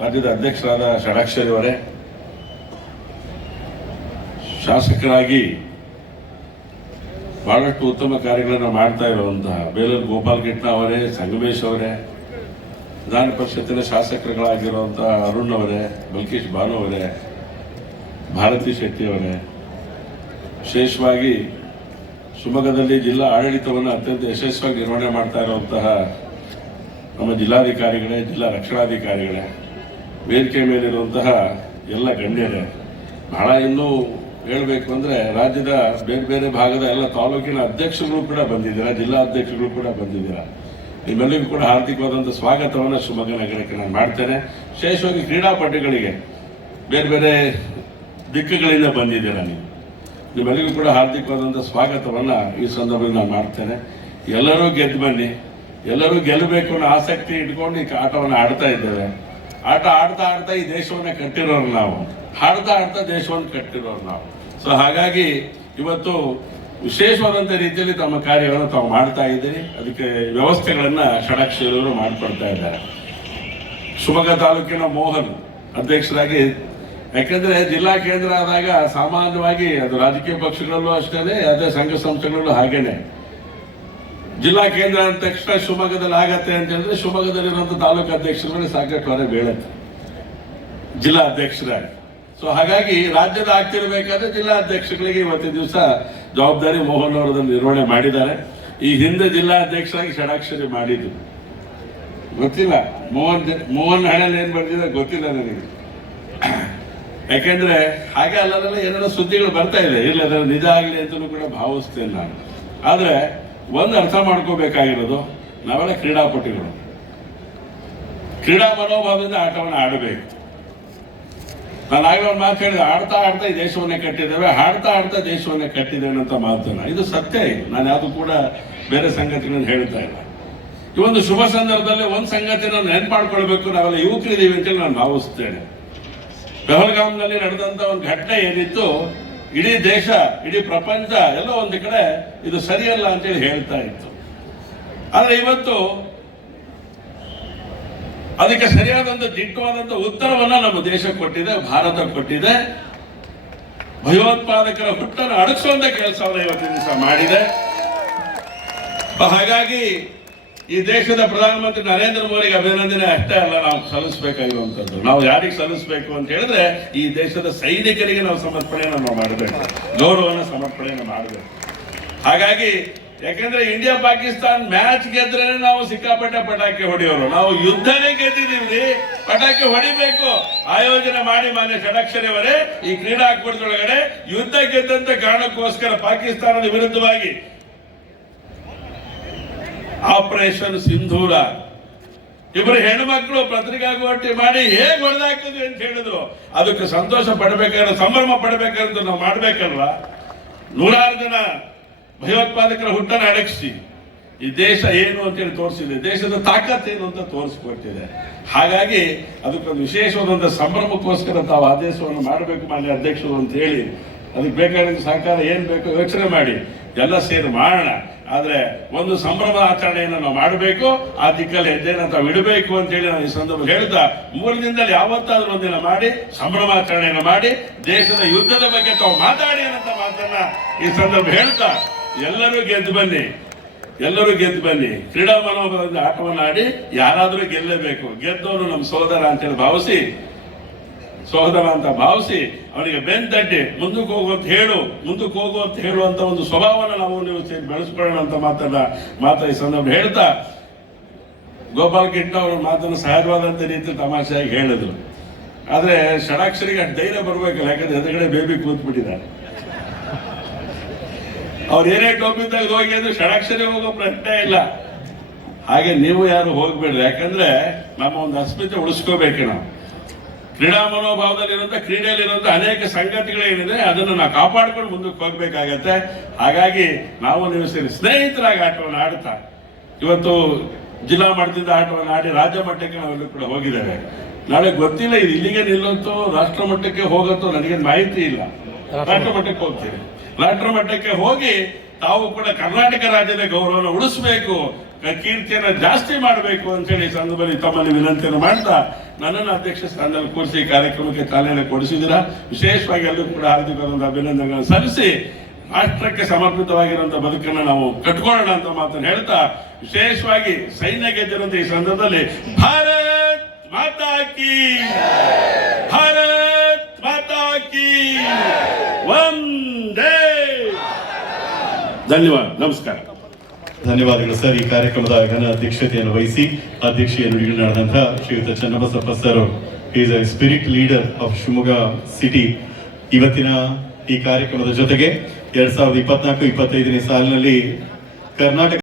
ರಾಜ್ಯದ ಅಧ್ಯಕ್ಷರಾದ ಷಡಾಕ್ಷರಿ ಅವರೇ, ಶಾಸಕರಾಗಿ ಬಹಳಷ್ಟು ಉತ್ತಮ ಕಾರ್ಯಗಳನ್ನು ಮಾಡ್ತಾ ಇರುವಂತಹ ಬೇಲೂರು ಗೋಪಾಲ್ ಕಿಟ್ನ ಅವರೇ, ಸಂಗಮೇಶ್ ಅವರೇ, ವಿಧಾನ ಪರಿಷತ್ತಿನ ಶಾಸಕರುಗಳಾಗಿರುವಂತಹ ಅರುಣ್ ಅವರೇ, ಬಲ್ಕೇಶ್ ಬಾನು ಅವರೇ, ಭಾರತಿ ಶೆಟ್ಟಿ ಅವರೇ, ವಿಶೇಷವಾಗಿ ಶಿವಮೊಗ್ಗದಲ್ಲಿ ಜಿಲ್ಲಾ ಆಡಳಿತವನ್ನು ಅತ್ಯಂತ ಯಶಸ್ವಿಯಾಗಿ ನಿರ್ವಹಣೆ ಮಾಡ್ತಾ ಇರುವಂತಹ ನಮ್ಮ ಜಿಲ್ಲಾಧಿಕಾರಿಗಳೇ, ಜಿಲ್ಲಾ ರಕ್ಷಣಾಧಿಕಾರಿಗಳೇ, ವೇದಿಕೆ ಮೇಲಿರುವಂತಹ ಎಲ್ಲ ಗಣ್ಯರೇ, ಬಹಳ ಇನ್ನೂ ಹೇಳಬೇಕು ಅಂದರೆ ರಾಜ್ಯದ ಬೇರೆ ಬೇರೆ ಭಾಗದ ಎಲ್ಲ ತಾಲೂಕಿನ ಅಧ್ಯಕ್ಷಗಳು ಕೂಡ ಬಂದಿದ್ದೀರಾ, ಜಿಲ್ಲಾ ಅಧ್ಯಕ್ಷಗಳು ಕೂಡ ಬಂದಿದ್ದೀರಾ. ನಿಮ್ಮೆಲ್ಲರಿಗೂ ಕೂಡ ಹಾರ್ದಿಕವಾದಂಥ ಸ್ವಾಗತವನ್ನು ಶಿವಮೊಗ್ಗ ನಗರಕ್ಕೆ ನಾನು ಮಾಡ್ತೇನೆ. ವಿಶೇಷವಾಗಿ ಕ್ರೀಡಾಪಟುಗಳಿಗೆ ಬೇರೆ ಬೇರೆ ದಿಕ್ಕುಗಳಿಂದ ಬಂದಿದ್ದೀರಾ ನೀವು. ನಿಮ್ಮೆಲ್ಲರಿಗೂ ಕೂಡ ಹಾರ್ದಿಕವಾದಂಥ ಸ್ವಾಗತವನ್ನು ಈ ಸಂದರ್ಭದಲ್ಲಿ ನಾನು ಮಾಡ್ತೇನೆ. ಎಲ್ಲರೂ ಗೆದ್ದು ಬನ್ನಿ, ಎಲ್ಲರೂ ಗೆಲ್ಲಬೇಕು ಅನ್ನೋ ಆಸಕ್ತಿ ಇಟ್ಕೊಂಡು ಈ ಆಟವನ್ನು ಆಡ್ತಾ ಇದ್ದೇವೆ. ಆಟ ಆಡ್ತಾ ಆಡ್ತಾ ಈ ದೇಶವನ್ನು ಕಟ್ಟಿರೋರು ನಾವು, ಆಡ್ತಾ ಆಡ್ತಾ ದೇಶವನ್ನು ಕಟ್ಟಿರೋರು ನಾವು. ಸೊ ಹಾಗಾಗಿ ಇವತ್ತು ವಿಶೇಷವಾದಂಥ ರೀತಿಯಲ್ಲಿ ತಮ್ಮ ಕಾರ್ಯವನ್ನು ತಾವು ಮಾಡ್ತಾ ಇದ್ದೀರಿ. ಅದಕ್ಕೆ ವ್ಯವಸ್ಥೆಗಳನ್ನು ಷಡಾಕ್ಷರಿಯವರು ಮಾಡಿಕೊಡ್ತಾ ಇದ್ದಾರೆ. ಶಿವಮೊಗ್ಗ ತಾಲೂಕಿನ ಮೋಹನ್ ಅಧ್ಯಕ್ಷರಾಗಿ, ಯಾಕೆಂದ್ರೆ ಜಿಲ್ಲಾ ಕೇಂದ್ರ ಆದಾಗ ಸಾಮಾನ್ಯವಾಗಿ ಅದು ರಾಜಕೀಯ ಪಕ್ಷಗಳಲ್ಲೂ ಅಷ್ಟೇ, ಅದೇ ಸಂಘ ಸಂಸ್ಥೆಗಳಲ್ಲೂ ಹಾಗೇನೆ. ಜಿಲ್ಲಾ ಕೇಂದ್ರ ಅಂದ ತಕ್ಷಣ ಶಿವಮೊಗ್ಗದಲ್ಲಿ ಆಗತ್ತೆ ಅಂತ ಹೇಳಿದ್ರೆ ಶಿವಮೊಗ್ಗದಲ್ಲಿರುವಂಥ ತಾಲೂಕು ಅಧ್ಯಕ್ಷರುಗಳೇ ಸಾಕಷ್ಟು ಹೊರ ಬೀಳತ್ತೆ ಜಿಲ್ಲಾ ಅಧ್ಯಕ್ಷರಾಗಿ. ಸೊ ಹಾಗಾಗಿ ರಾಜ್ಯದ ಆಗ್ತಿರ್ಬೇಕಾದ್ರೆ ಜಿಲ್ಲಾ ಅಧ್ಯಕ್ಷಗಳಿಗೆ ಇವತ್ತಿನ ದಿವಸ ಜವಾಬ್ದಾರಿ ಮೋಹನ್ ಅವರು ನಿರ್ವಹಣೆ ಮಾಡಿದ್ದಾರೆ. ಈ ಹಿಂದೆ ಜಿಲ್ಲಾ ಅಧ್ಯಕ್ಷರಾಗಿ ಷಡಾಕ್ಷರಿ ಮಾಡಿದ್ದು ಗೊತ್ತಿಲ್ಲ, ಮೋಹನ್ ಹಣೆಯಲ್ಲಿ ಏನ್ ಬರ್ತಿದೆ ಗೊತ್ತಿಲ್ಲ ನನಗೆ. ಯಾಕೆಂದ್ರೆ ಹಾಗೆ ಅಲ್ಲಲ್ಲ ಏನಾದ್ರು ಸುದ್ದಿಗಳು ಬರ್ತಾ ಇದೆ, ಇಲ್ಲ ಅದರ ನಿಜ ಆಗಲಿ ಅಂತಲೂ ಕೂಡ ಭಾವಿಸ್ತೇನೆ ನಾನು. ಆದ್ರೆ ಒಂದು ಅರ್ಥ ಮಾಡ್ಕೋಬೇಕಾಗಿರೋದು, ನಾವೆಲ್ಲ ಕ್ರೀಡಾಪಟುಗಳು, ಕ್ರೀಡಾ ಮನೋಭಾವದಿಂದ ಆಟವನ್ನು ಆಡಬೇಕು. ನಾನು ಆಗಲೇ ಒಂದು ಮಾತು ಹೇಳಿದೆ, ಆಡ್ತಾ ಆಡ್ತಾ ಈ ದೇಶವನ್ನೇ ಕಟ್ಟಿದ್ದೇವೆ, ಹಾಡ್ತಾ ಆಡ್ತಾ ದೇಶವನ್ನೇ ಕಟ್ಟಿದ್ದೇವೆ ಅಂತ ಮಾತನ್ನ. ಇದು ಸತ್ಯ. ನಾನು ಯಾವುದು ಕೂಡ ಬೇರೆ ಸಂಗತಿಗಳನ್ನು ಹೇಳ್ತಾ ಇಲ್ಲ. ಈ ಒಂದು ಶುಭ ಸಂದರ್ಭದಲ್ಲಿ ಒಂದು ಸಂಗತಿನ ನೆನ್ಪು ಮಾಡ್ಕೊಳ್ಬೇಕು, ನಾವೆಲ್ಲ ಯುವಕರಿದ್ದೀವಿ ಅಂತೇಳಿ ನಾನು ಭಾವಿಸ್ತೇನೆ. ಪೆಹಲ್ಗಾಮ್ನಲ್ಲಿ ನಡೆದಂತ ಒಂದು ಘಟನೆ ಏನಿತ್ತು, ಇಡೀ ದೇಶ, ಇಡೀ ಪ್ರಪಂಚ ಎಲ್ಲ ಒಂದು ಕಡೆ ಇದು ಸರಿಯಲ್ಲ ಅಂತೇಳಿ ಹೇಳ್ತಾ ಇತ್ತು. ಆದ್ರೆ ಇವತ್ತು ಅದಕ್ಕೆ ಸರಿಯಾದಂತ ದಿಟ್ಟವಾದಂತ ಉತ್ತರವನ್ನ ನಮ್ಮ ದೇಶ ಕೊಟ್ಟಿದೆ, ಭಾರತ ಕೊಟ್ಟಿದೆ. ಭಯೋತ್ಪಾದಕರ ಹುಟ್ಟನ್ನು ಅಡಗಿಸುವಂತ ಕೆಲಸವನ್ನ ಇವತ್ತಿನ ದಿವಸ ಮಾಡಿದೆ. ಹಾಗಾಗಿ ಈ ದೇಶದ ಪ್ರಧಾನಮಂತ್ರಿ ನರೇಂದ್ರ ಮೋದಿಗೆ ಅಭಿನಂದನೆ ಅಷ್ಟೇ ಅಲ್ಲ ನಾವು ಸಲ್ಲಿಸಬೇಕಾಗಿರುವಂತದ್ದು. ನಾವು ಯಾರಿಗೆ ಸಲ್ಲಿಸಬೇಕು ಅಂತ ಹೇಳಿದ್ರೆ ಈ ದೇಶದ ಸೈನಿಕರಿಗೆ ನಾವು ಸಮರ್ಪಣೆಯನ್ನು ಮಾಡಬೇಕು, ಗೌರವನ ಸಮರ್ಪಣೆಯನ್ನು ಮಾಡಬೇಕು. ಹಾಗಾಗಿ ಯಾಕೆಂದ್ರೆ ಇಂಡಿಯಾ ಪಾಕಿಸ್ತಾನ್ ಮ್ಯಾಚ್ ಗೆದ್ರೆ ನಾವು ಸಿಕ್ಕಾಪಟ್ಟೆ ಪಟಾಕಿ ಹೊಡೆಯೋರು, ನಾವು ಯುದ್ಧನೇ ಗೆದ್ದಿದೀವ್ರಿ, ಪಟಾಕಿ ಹೊಡಿಬೇಕು ಆಯೋಜನೆ ಮಾಡಿ ಮಾನ್ಯ ಷಡಾಕ್ಷರಿ ಅವರೇ ಈ ಕ್ರೀಡಾಕೂಟದೊಳಗಡೆ ಯುದ್ಧ ಗೆದ್ದಂತ ಕಾರಣಕ್ಕೋಸ್ಕರ ಪಾಕಿಸ್ತಾನದ ವಿರುದ್ಧವಾಗಿ ಆಪರೇಷನ್ ಸಿಂಧೂರ ಇಬ್ಬರು ಹೆಣ್ಮಕ್ಳು ಪತ್ರಿಕಾಗೋಷ್ಠಿ ಮಾಡಿ ಹೇಗೆ ಹೊಡೆದಾಕಿದ್ವಿ ಅಂತ ಹೇಳಿದ್ರು. ಅದಕ್ಕೆ ಸಂತೋಷ ಪಡಬೇಕಾದ್ರೆ, ಸಂಭ್ರಮ ಪಡಬೇಕಾದ್ರೆ ನಾವು ಮಾಡ್ಬೇಕಲ್ವಾ? 100 ಜನ ಭಯೋತ್ಪಾದಕರ ಹುಟ್ಟನ್ನು ಅಡಗಿಸಿ ಈ ದೇಶ ಏನು ಅಂತೇಳಿ ತೋರಿಸಿದೆ, ದೇಶದ ತಾಕತ್ ಏನು ಅಂತ ತೋರಿಸ್ಕೊಟ್ಟಿದೆ. ಹಾಗಾಗಿ ಅದಕ್ಕೊಂದು ವಿಶೇಷವಾದಂಥ ಸಂಭ್ರಮಕ್ಕೋಸ್ಕರ ತಾವು ಆದೇಶವನ್ನು ಮಾಡಬೇಕು ಮಾನ್ಯ ಅಧ್ಯಕ್ಷರು ಅಂತ ಹೇಳಿ, ಅದಕ್ಕೆ ಬೇಕಾದ ಸಹಕಾರ ಏನ್ ಬೇಕೋ ಯೋಚನೆ ಮಾಡಿ ಎಲ್ಲ ಸೇರಿ ಮಾಡೋಣ. ಆದ್ರೆ ಒಂದು ಸಂಭ್ರಮ ಆಚರಣೆಯನ್ನು ನಾವು ಮಾಡಬೇಕು, ಆ ದಿಕ್ಕಲ್ಲಿ ಹೆಜ್ಜೆನ ತಾವು ಇಡಬೇಕು ಅಂತ ಹೇಳಿ ನಾವು ಈ ಸಂದರ್ಭ ಹೇಳ್ತಾ, 3 ದಿನದಲ್ಲಿ ಯಾವತ್ತಾದ್ರೂ ಒಂದಿನ ಮಾಡಿ ಸಂಭ್ರಮಾಚರಣೆಯನ್ನು ಮಾಡಿ ದೇಶದ ಯುದ್ಧದ ಬಗ್ಗೆ ತಾವು ಮಾತಾಡಿ ಅನ್ನೋ ಮಾತನ್ನ ಈ ಸಂದರ್ಭ ಹೇಳ್ತಾ, ಎಲ್ಲರೂ ಗೆದ್ದು ಬನ್ನಿ, ಎಲ್ಲರೂ ಗೆದ್ದು ಬನ್ನಿ. ಕ್ರೀಡಾ ಮನೋಭಾವದಿಂದ ಆಟವನ್ನು ಆಡಿ ಯಾರಾದ್ರೂ ಗೆಲ್ಲಬೇಕು, ಗೆದ್ದವನು ನಮ್ಮ ಸೋದರ ಅಂತೇಳಿ ಭಾವಿಸಿ, ಸೋದರ ಅಂತ ಭಾವಿಸಿ ಅವನಿಗೆ ಬೆಂತಟ್ಟಿ ಮುಂದಕ್ಕೆ ಹೋಗು ಅಂತ ಹೇಳುವಂತ ಒಂದು ಸ್ವಭಾವನ ನಾವು ನೀವು ಬೆಳೆಸ್ಕೊಳ್ಳೋಣ ಅಂತ ಮಾತ ಈ ಸಂದರ್ಭ ಹೇಳ್ತಾ, ಗೋಪಾಲ್ ಕಿಟ್ನ ಅವರು ಮಾತನ್ನು ಸಹಜವಾದಂತ ರೀತಿ ತಮಾಷೆಯಾಗಿ ಹೇಳಿದ್ರು. ಆದ್ರೆ ಷಡಾಕ್ಷರಿಗೆ ಅಷ್ಟು ಧೈರ್ಯ ಬರ್ಬೇಕಲ್ಲ, ಯಾಕಂದ್ರೆ ಎದುರುಗಡೆ ಬೇಬಿ ಕೂತ್ಬಿಟ್ಟಿದ್ದಾರೆ. ಅವ್ರು ಏನೇ ಟೋಪಿದ್ದಾಗ ಹೋಗಿ ಅಂದ್ರೆ ಷಡಾಕ್ಷರಿ ಹೋಗೋ ಪ್ರಶ್ನೆ ಇಲ್ಲ. ಹಾಗೆ ನೀವು ಯಾರು ಹೋಗ್ಬೇಡ್ರಿ, ಯಾಕಂದ್ರೆ ನಮ್ಮ ಒಂದು ಅಸ್ಮಿತೆ ಉಳಿಸ್ಕೋಬೇಕು. ನಾವು ಕ್ರೀಡಾ ಮನೋಭಾವದಲ್ಲಿರುವಂತ, ಕ್ರೀಡೆಯಲ್ಲಿರುವಂತ ಅನೇಕ ಸಂಗತಿಗಳೇನಿದೆ ಅದನ್ನು ನಾವು ಕಾಪಾಡ್ಕೊಂಡು ಮುಂದಕ್ಕೆ ಹೋಗ್ಬೇಕಾಗತ್ತೆ. ಹಾಗಾಗಿ ನಾವು ನೀವು ಸೇರಿ ಸ್ನೇಹಿತರಾಗಿ ಆಟವನ್ನು ಆಡ್ತಾ ಇವತ್ತು ಜಿಲ್ಲಾ ಮಟ್ಟದಿಂದ ಆಟವನ್ನು ಆಡಿ ರಾಜ್ಯ ಮಟ್ಟಕ್ಕೆ ನಾವೆಲ್ಲೂ ಕೂಡ ಹೋಗಿದ್ದೇವೆ. ನಾಳೆ ಗೊತ್ತಿಲ್ಲ ಇದು ಇಲ್ಲಿಗೆ ನಿಲ್ಲುತ್ತೋ ರಾಷ್ಟ್ರ ಮಟ್ಟಕ್ಕೆ ಹೋಗುತ್ತೋ ನನಗೆ ಮಾಹಿತಿ ಇಲ್ಲ. ರಾಷ್ಟ್ರ ಮಟ್ಟಕ್ಕೆ ಹೋಗ್ತೀವಿ, ರಾಷ್ಟ್ರ ಮಟ್ಟಕ್ಕೆ ಹೋಗಿ ತಾವು ಕೂಡ ಕರ್ನಾಟಕ ರಾಜ್ಯದ ಗೌರವವನ್ನು ಉಳಿಸಬೇಕು, ಕೀರ್ತಿಯನ್ನು ಜಾಸ್ತಿ ಮಾಡಬೇಕು ಅಂತೇಳಿ ಈ ಸಂದರ್ಭದಲ್ಲಿ ತಮ್ಮಲ್ಲಿ ವಿನಂತಿಯನ್ನು ಮಾಡ್ತಾ ನನ್ನನ್ನು ಅಧ್ಯಕ್ಷ ಸ್ಥಾನದಲ್ಲಿ ಕೂರಿಸಿ ಈ ಕಾರ್ಯಕ್ರಮಕ್ಕೆ ಚಾಲನೆ ಕೊಡಿಸಿದ್ದೀರಾ. ವಿಶೇಷವಾಗಿ ಎಲ್ಲರೂ ಕೂಡ ಹಾರ್ದಿಕವಾದ ಅಭಿನಂದನೆಗಳನ್ನು ಸಲ್ಲಿಸಿ ರಾಷ್ಟ್ರಕ್ಕೆ ಸಮರ್ಪಿತವಾಗಿರುವಂತಹ ಬದುಕನ್ನು ನಾವು ಕಟ್ಕೊಳ್ಳೋಣ ಅಂತ ಮಾತನ್ನು ಹೇಳ್ತಾ, ವಿಶೇಷವಾಗಿ ಸೈನ್ಯ ಗೆದ್ದಿರುವಂತ ಈ ಸಂದರ್ಭದಲ್ಲಿ ಭಾರತ್ ಮಾತಾ ಕಿ, ಭಾರತ್ ಮಾತಾ ಕಿ, ವಂದೇ. ಧನ್ಯವಾದ, ನಮಸ್ಕಾರ. ಧನ್ಯವಾದಗಳು ಸರ್. ಈ ಕಾರ್ಯಕ್ರಮದ ಘನ ಅಧ್ಯಕ್ಷತೆಯನ್ನು ವಹಿಸಿ ಅಧ್ಯಕ್ಷೀಯ ನುಡಿಗಳು ನಡೆದಂತಹ ಶ್ರೀಯುತ Channabasappa sir, is A spirit leader of Shivamogga city. ಇವತ್ತಿನ ಈ ಕಾರ್ಯಕ್ರಮದ ಜೊತೆಗೆ 2024-25ನೇ ಸಾಲಿನಲ್ಲಿ ಕರ್ನಾಟಕ